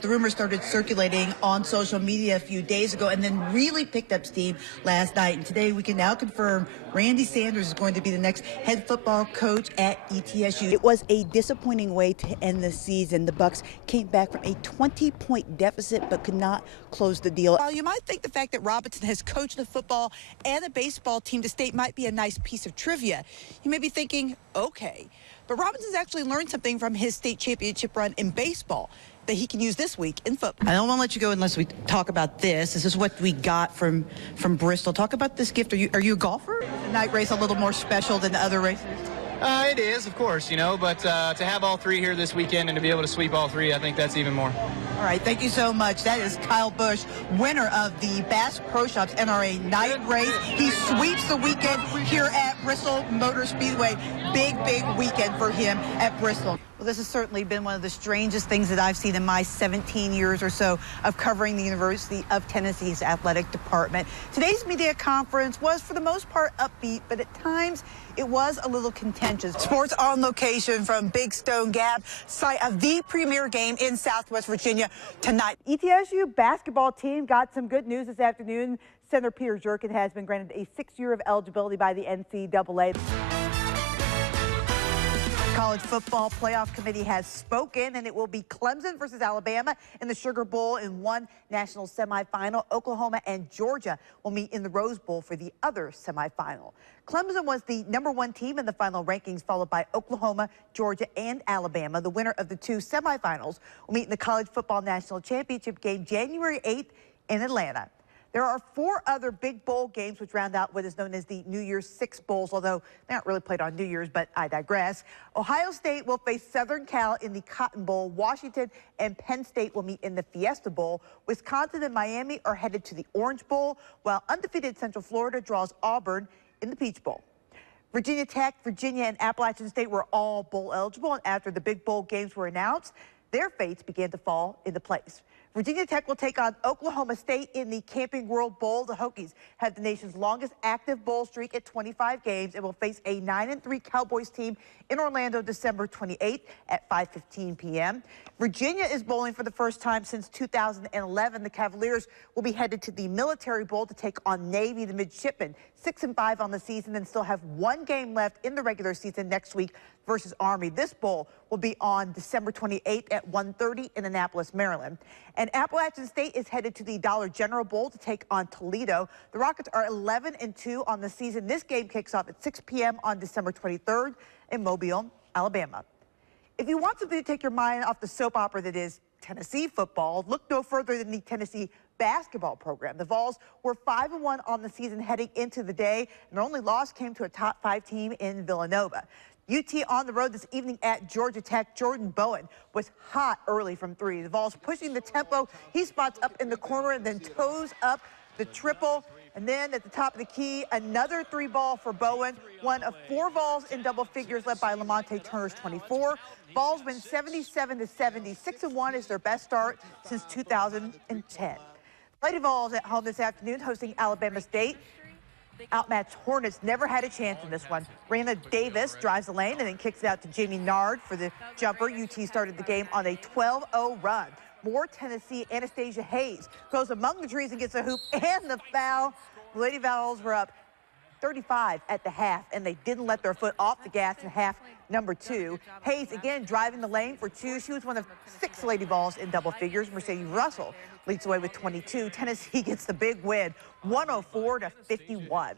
The rumors started circulating on social media a few days ago and then really picked up steam last night. And today we can now confirm Randy Sanders is going to be the next head football coach at ETSU. It was a disappointing way to end the season. The Bucs came back from a 20-point deficit but could not close the deal. While you might think the fact that Robinson has coached the football and the baseball team to state might be a nice piece of trivia, you may be thinking, okay. But Robinson's actually learned something from his state championship run in baseball that he can use this week in football. I don't want to let you go unless we talk about this. This is what we got from Bristol. Talk about this gift. Are you a golfer? The night race a little more special than the other races? It is, of course, but to have all three here this weekend and to be able to sweep all three, I think that's even more. All right, thank you so much. That is Kyle Busch, winner of the Bass Pro Shops NRA night race. He sweeps the weekend here at Bristol Motor Speedway. Big weekend for him at Bristol. Well, this has certainly been one of the strangest things that I've seen in my 17 years or so of covering the University of Tennessee's athletic department. Today's media conference was, for the most part, upbeat, but at times it was a little contentious. Sports on location from Big Stone Gap, site of the premier game in Southwest Virginia tonight. ETSU basketball team got some good news this afternoon. Senator Peter Jerkin has been granted a 6 year of eligibility by the NCAA. College Football Playoff Committee has spoken, and it will be Clemson versus Alabama in the Sugar Bowl in one national semifinal. Oklahoma and Georgia will meet in the Rose Bowl for the other semifinal. Clemson was the #1 team in the final rankings, followed by Oklahoma, Georgia, and Alabama. The winner of the two semifinals will meet in the College Football National Championship game January 8th in Atlanta. There are 4 other big bowl games which round out what is known as the New Year's Six Bowls, although they're not really played on New Year's, but I digress. Ohio State will face Southern Cal in the Cotton Bowl. Washington and Penn State will meet in the Fiesta Bowl. Wisconsin and Miami are headed to the Orange Bowl, while undefeated Central Florida draws Auburn in the Peach Bowl. Virginia Tech, Virginia, and Appalachian State were all bowl eligible, and after the big bowl games were announced, their fates began to fall into place. Virginia Tech will take on Oklahoma State in the Camping World Bowl. The Hokies have the nation's longest active bowl streak at 25 games and will face a 9-3 Cowboys team in Orlando December 28th at 5:15 p.m. Virginia is bowling for the first time since 2011. The Cavaliers will be headed to the Military Bowl to take on Navy. The midshipmen 6-5 on the season and still have 1 game left in the regular season next week versus Army. This bowl will be on December 28th at 1:30 in Annapolis, Maryland. And Appalachian State is headed to the Dollar General Bowl to take on Toledo. The Rockets are 11-2 on the season. This game kicks off at 6 p.m. on December 23rd in Mobile, Alabama. If you want something to take your mind off the soap opera that is Tennessee football, look no further than the Tennessee basketball program. The Vols were 5-1 on the season heading into the day, and their only loss came to a top 5 team in Villanova. UT on the road this evening at Georgia Tech. Jordan Bowen was hot early from 3. The Vols pushing the tempo. He spots up in the corner and then toes up the triple. And then at the top of the key, another 3-ball for Bowen. One of 4 Vols in double figures led by Lamonte Turner's 24. Vols win 77-70. 6-1 is their best start since 2010. Lady Vols at home this afternoon hosting Alabama State. Outmatched Hornets never had a chance in this one. Raina Davis drives the lane and then kicks it out to Jamie Nard for the jumper. UT started the game on a 12-0 run. More Tennessee. Anastasia Hayes goes among the trees and gets a hoop and the foul. The Lady Vols were up 35 at the half, and they didn't let their foot off the gas in half number 2. Hayes again driving the lane for 2. She was one of 6 Lady Vols in double figures. Mercedes Russell leads away with 22. Tennessee gets the big win, 104-51.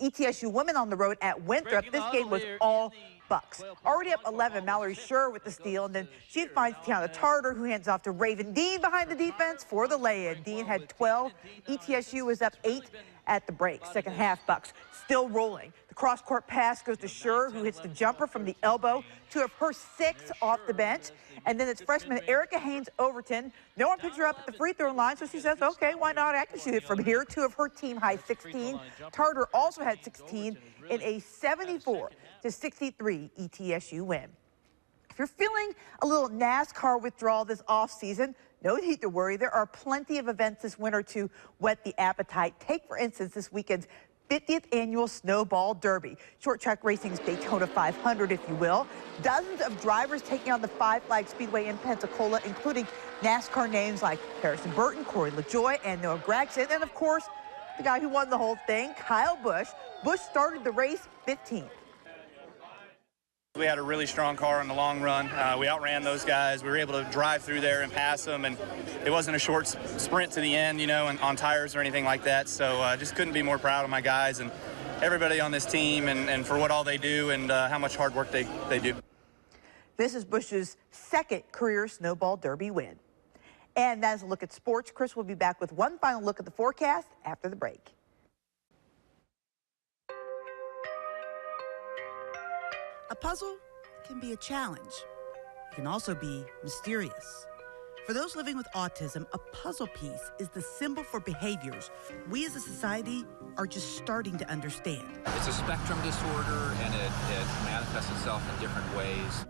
ETSU women on the road at Winthrop. This game was all Bucks. Already up 11, Mallory Schur with the steal, and then she finds Tiana Tarter, who hands off to Raven Dean behind the defense for the lay-in. Dean had 12. ETSU was up 8 at the break. Second half, Bucks still rolling. The cross-court pass goes to Schur, who hits the jumper from the elbow. 2 of her 6 off the bench. And then it's freshman Erica Haynes-Overton. No one picks her up at the free throw line, so she says, okay, why not? I can shoot it from here. 2 of her team-high 16. Tarter also had 16 in a 74-63 ETSU win. If you're feeling a little NASCAR withdrawal this offseason, no need to worry. There are plenty of events this winter to whet the appetite. Take, for instance, this weekend's 50th annual Snowball Derby. Short track racing's Daytona 500, if you will. Dozens of drivers taking on the Five Flag Speedway in Pensacola, including NASCAR names like Harrison Burton, Corey LaJoie, and Noah Gragson, and of course, the guy who won the whole thing, Kyle Busch. Busch started the race 15th. We had a really strong car in the long run. We outran those guys. We were able to drive through there and pass them, and it wasn't a short sprint to the end, you know, and on tires or anything like that. So just couldn't be more proud of my guys and everybody on this team and for what all they do and how much hard work they do. This is Busch's second career Snowball Derby win. And that is a look at sports. Chris will be back with one final look at the forecast after the break. A puzzle can be a challenge. It can also be mysterious. For those living with autism, a puzzle piece is the symbol for behaviors we as a society are just starting to understand. It's a spectrum disorder, and it manifests itself in different ways.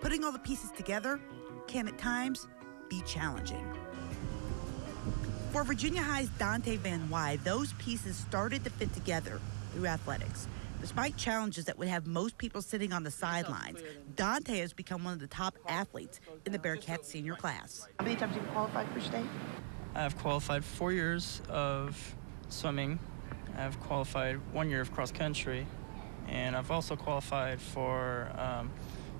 Putting all the pieces together can at times be challenging. For Virginia High's Dante Van Wy, those pieces started to fit together through athletics. Despite challenges that would have most people sitting on the sidelines, Dante has become one of the top athletes in the Bearcats senior class. How many times have you qualified for state? I've qualified 4 years of swimming. I've qualified 1 year of cross country, and I've also qualified for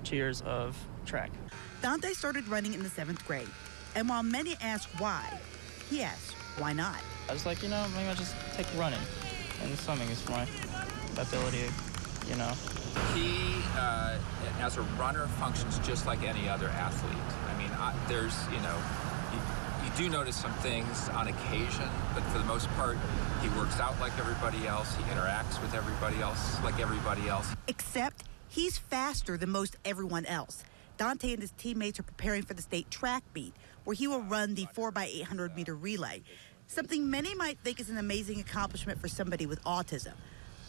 2 years of track. Dante started running in the 7th grade, and while many ask why, he asked, why not? I was like, you know, maybe I'll just take running, and swimming is my ability, you know. He, as a runner, functions just like any other athlete. I mean, there's, you know, you do notice some things on occasion, but for the most part, he works out like everybody else. He interacts with everybody else like everybody else. Except he's faster than most everyone else. Dante and his teammates are preparing for the state track meet, where he will run the 4x800 meter relay, something many might think is an amazing accomplishment for somebody with autism.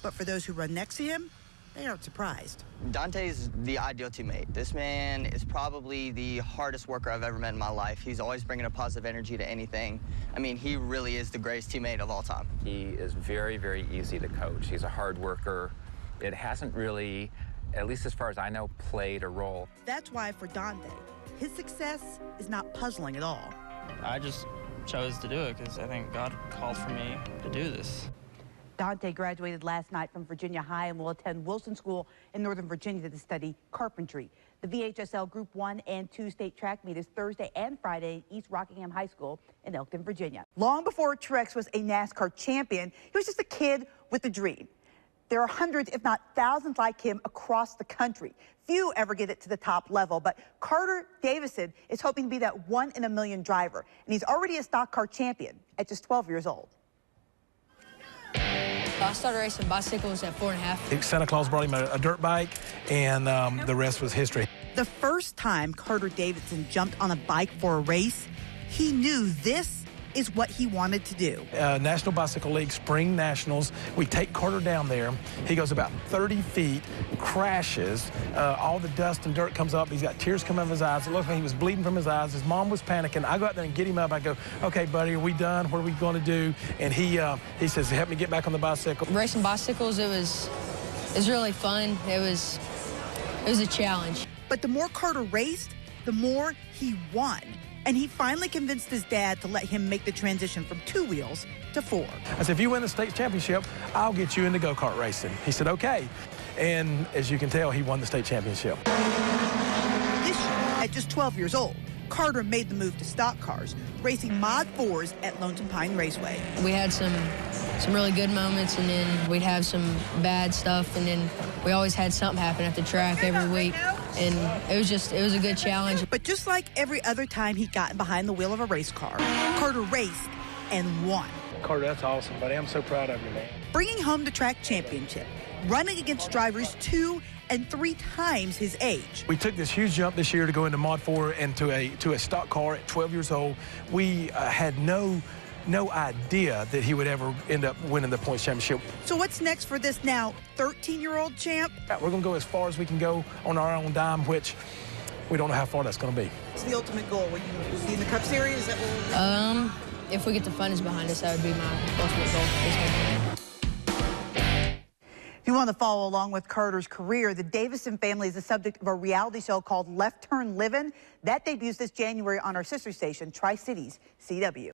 But for those who run next to him, they aren't surprised. Dante's the ideal teammate. This man is probably the hardest worker I've ever met in my life. He's always bringing a positive energy to anything. I mean, he really is the greatest teammate of all time. He is very, very easy to coach. He's a hard worker. It hasn't really, at least as far as I know, played a role. That's why for Dante, his success is not puzzling at all. I just chose to do it because I think God called for me to do this. Dante graduated last night from Virginia High and will attend Wilson School in Northern Virginia to study carpentry. The VHSL Group 1 and 2 state track meet is Thursday and Friday at East Rockingham High School in Elkton, Virginia. Long before Truex was a NASCAR champion, he was just a kid with a dream. There are hundreds, if not thousands like him across the country. Few ever get it to the top level, but Carter Davison is hoping to be that 1 in a million driver, and he's already a stock car champion at just 12 years old. I started racing bicycles at 4.5. Santa Claus brought him a dirt bike, and the rest was history. The first time Carter Davidson jumped on a bike for a race, he knew this is what he wanted to do. National Bicycle League Spring Nationals. We take Carter down there. He goes about 30 feet, crashes. All the dust and dirt comes up. He's got tears coming out of his eyes. It looked like he was bleeding from his eyes. His mom was panicking. I go out there and get him up. I go, okay, buddy, are we done? What are we going to do? And he says, help me get back on the bicycle. Racing bicycles, it was really fun. It was a challenge. But the more Carter raced, the more he won. And he finally convinced his dad to let him make the transition from 2 wheels to 4. I said, if you win the state championship, I'll get you into go-kart racing. He said, okay. And as you can tell, he won the state championship. This year, at just 12 years old, Carter made the move to stock cars, racing Mod 4s at Lonesome Pine Raceway. We had some really good moments, and then we'd have some bad stuff, and then we always had something happen at the track every week. And it was a good challenge. But just like every other time he'd gotten behind the wheel of a race car, Carter raced and won. Carter, that's awesome, buddy. I'm so proud of you, man. Bringing home the track championship, running against drivers 2 and 3 times his age. We took this huge jump this year to go into Mod 4 and to a stock car at 12 years old. We had no idea that he would ever end up winning the points championship. So what's next for this now 13-year-old champ? We're going to go as far as we can go on our own dime, which we don't know how far that's going to be. What's the ultimate goal? Will you be in the Cup Series? Is that what If we get the funds behind us, that would be my ultimate goal. Want to follow along with Carter's career? The Davison family is the subject of a reality show called Left Turn Livin' that debuts this January on our sister station, Tri-Cities CW.